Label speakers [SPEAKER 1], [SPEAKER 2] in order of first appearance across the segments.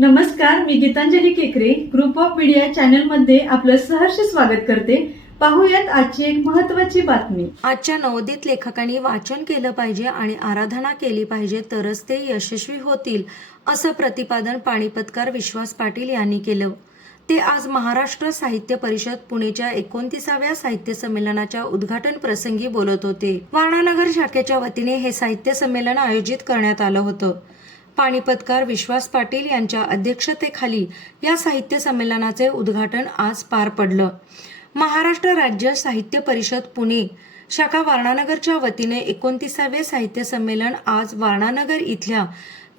[SPEAKER 1] नमस्कार मी गीतांजली केकरे group of media channel मध्ये आपलं सहर्ष स्वागत करते पाहूयात आजची एक महत्वाची बातमी
[SPEAKER 2] आजच्या नवोदित लेखकांनी वाचन केलं पाहिजे आणि आराधना केली पाहिजे तरच ते यशस्वी होतील असं प्रतिपादन पाणीपतकार विश्वास पाटील यांनी केलं ते आज महाराष्ट्र साहित्य परिषद पुणेच्या एकोणतीसाव्या साहित्य संमेलनाच्या उद्घाटन प्रसंगी बोलत होते वारणानगर शाखेच्या वतीने हे साहित्य संमेलन आयोजित करण्यात आलं होतं पाणीपतकार विश्वास पाटील यांच्या अध्यक्षतेखाली या साहित्य संमेलनाचे उद्घाटन आज पार पडलं महाराष्ट्र राज्य साहित्य परिषद पुणे शाखा वारणानगरच्या वतीने एकोणतीसावे साहित्य संमेलन आज वारणानगर इथल्या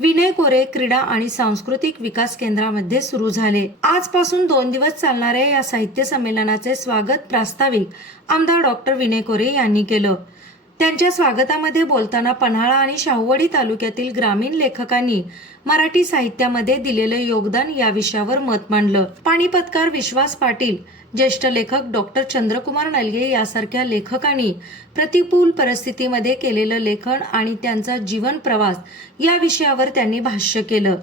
[SPEAKER 2] विनय कोरे क्रीडा आणि सांस्कृतिक विकास केंद्रामध्ये सुरू झाले आजपासून दोन दिवस चालणाऱ्या या साहित्य संमेलनाचे स्वागत प्रास्ताविक आमदार डॉक्टर विनय कोरे यांनी केलं त्यांच्या स्वागतामध्ये बोलताना पन्हाळा आणि शाहूवाडी तालुक्यातील ग्रामीण लेखकांनी मराठी साहित्यामध्ये दिलेले योगदान या विषयावर मत मांडलं पाणीपतकार विश्वास पाटील ज्येष्ठ लेखक डॉक्टर चंद्रकुमार नलगे यासारख्या लेखकांनी प्रतिकूल परिस्थितीमध्ये केलेलं लेखन आणि त्यांचा जीवन प्रवास या विषयावर त्यांनी भाष्य केलं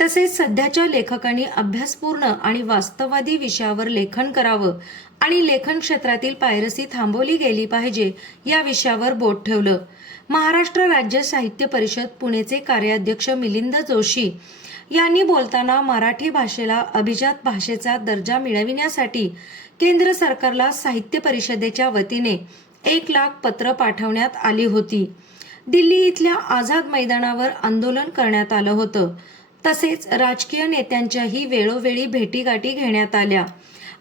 [SPEAKER 2] तसेच सध्याच्या लेखकांनी अभ्यासपूर्ण आणि वास्तववादी विषयावर लेखन करावं आणि लेखन क्षेत्रातील पायरसी थांबवली गेली पाहिजे या विषयावर बोट ठेवलं महाराष्ट्र राज्य साहित्य परिषद पुणेचे कार्याध्यक्ष मिलिंद जोशी यांनी बोलताना मराठी भाषेला अभिजात भाषेचा दर्जा मिळविण्यासाठी केंद्र सरकारला साहित्य परिषदेच्या वतीने एक लाख पत्र पाठवण्यात आली होती दिल्ली इथल्या आझाद मैदानावर आंदोलन करण्यात आलं होतं तसेच राजकीय नेत्यांच्याही वेळोवेळी भेटीगाठी घेण्यात आल्या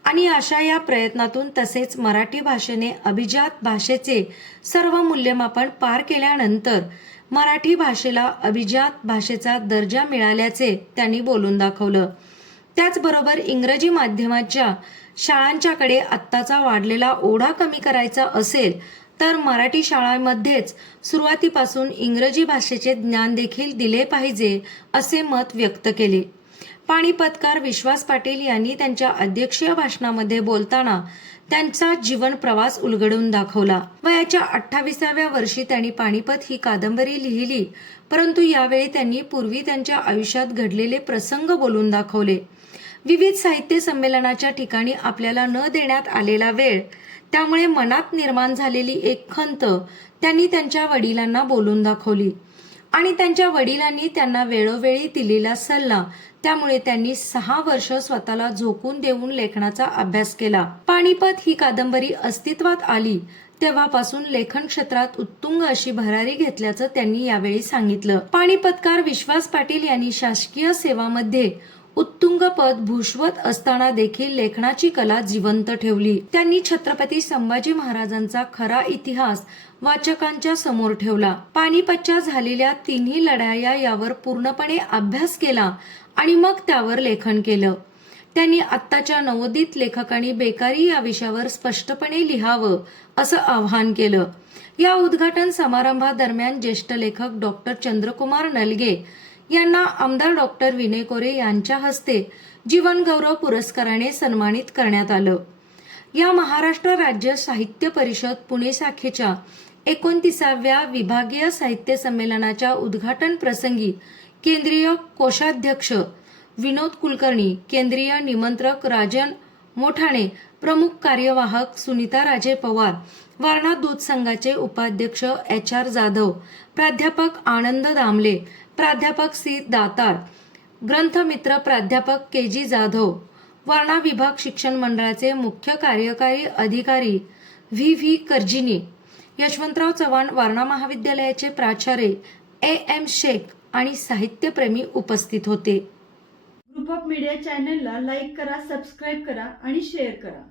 [SPEAKER 2] आणि अशा या प्रयत्नातून तसेच मराठी भाषेने अभिजात भाषेचे सर्व मूल्यमापन पार केल्यानंतर मराठी भाषेला अभिजात भाषेचा दर्जा मिळाल्याचे त्यांनी बोलून दाखवलं त्याचबरोबर इंग्रजी माध्यमाच्या शाळांच्याकडे आत्ताचा वाढलेला ओढा कमी करायचा असेल तर मराठी शाळांमध्येच सुरुवातीपासून इंग्रजी भाषेचे ज्ञान देखील दिले पाहिजे असे मत व्यक्त केले पाणीपतकार विश्वास पाटील यांनी त्यांच्या अध्यक्षीय भाषणामध्ये बोलताना त्यांचा जीवन प्रवास उलगडून दाखवला वयाच्या अठ्ठावीसाव्या वर्षी त्यांनी पाणीपत ही कादंबरी लिहिली परंतु यावेळी त्यांनी पूर्वी त्यांच्या आयुष्यात घडलेले प्रसंग बोलून दाखवले विविध साहित्य संमेलनाच्या ठिकाणी आपल्याला न देण्यात आलेला वेळ त्यामुळे मनात निर्माण झालेली एक खंत त्यांनी त्यांच्या वडिलांना बोलून दाखवली आणि त्यांच्या वडिलांनी त्यांना वेळोवेळी दिलेला सल्ला त्यामुळे त्यांनी सहा वर्ष स्वतःला झोकून देऊन लेखनाचा अभ्यास केला पाणीपत ही कादंबरी अस्तित्वात आली तेव्हापासून लेखन क्षेत्रात उत्तुंग अशी भरारी घेतल्याचं त्यांनी यावेळी सांगितलं पाणीपतकार विश्वास पाटील यांनी शासकीय सेवामध्ये उत्तुंग पद भूषवत असताना देखील लेखनाची कला जिवंत ठेवली त्यांनी छत्रपती संभाजी महाराजांचा खरा इतिहास वाचकांच्या समोर ठेवला पानिपतच्या झालेल्या तिन्ही लढाया यावर पूर्णपणे अभ्यास केला आणि मग त्यावर लेखन केलं त्यांनी आत्ताच्या नवोदित लेखकांनी बेकारी या विषयावर स्पष्टपणे लिहावं असं आवाहन केलं या उद्घाटन समारंभादरम्यान ज्येष्ठ लेखक डॉक्टर चंद्रकुमार नलगे यांना आमदार डॉक्टर विनय कोरे यांच्या हस्ते जीवनगौरव पुरस्काराने सन्मानित करण्यात आलं या महाराष्ट्र राज्य साहित्य परिषद पुणे शाखेच्या एकोणतीसाव्या विभागीय साहित्य संमेलनाच्या उद्घाटन प्रसंगी केंद्रीय कोषाध्यक्ष विनोद कुलकर्णी केंद्रीय निमंत्रक राजन मोठाणे प्रमुख कार्यवाहक सुनीता राजे पवार वारणा दूध संघाचे उपाध्यक्ष एच आर जाधव प्राध्यापक आनंद दामले प्राध्यापक सी दातार ग्रंथमित्र प्राध्यापक के जी जाधव वारणा विभाग शिक्षण मंडळाचे मुख्य कार्यकारी अधिकारी व्ही व्ही कर्जिनी यशवंतराव चव्हाण वारणा महाविद्यालयाचे प्राचार्य ए एम शेख आणि साहित्यप्रेमी उपस्थित होते
[SPEAKER 1] ग्रुप ऑफ मीडिया चॅनलला लाईक करा सबस्क्राईब करा आणि शेअर करा